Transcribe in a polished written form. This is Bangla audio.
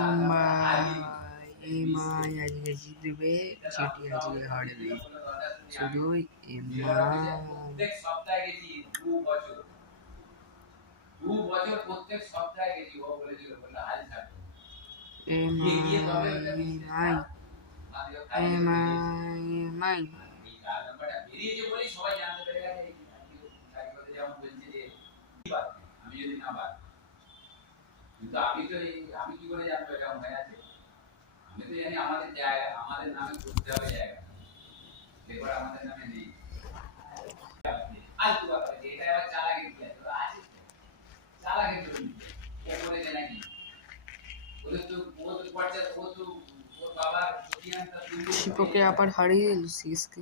এমআই আজকে জিতবে, যেটি আজকে হারবে। শুধু প্রত্যেক সপ্তাহে গেছি 2 বছর প্রত্যেক সপ্তাহে গেছি। ও বলেছিল বলে হাল ছাড়বে। এমআই এই লাল নাম্বারটা বেরিয়েছে বলেই সবাই জানতে পেরে গেছে। চারিপাশে যেমন বলছে যে আমি যদি না পারি, কিন্তু আমি কি করে জানবো এটা হয়ে আছে? আমি তো জানি আমাদের জায়গা, আমাদের নামে করতে হবে জায়গা, এবার আমাদের নামে নেই। আজ তো কথা এটা আবার চালাকি দিতে আছে, চালাকি চলছে ও বলেছে নাকি ওদের তো ও তো পর্যায়ে ও তো ওর বাবার শিপকে আবার হারিয়ে দিল সিএসকে।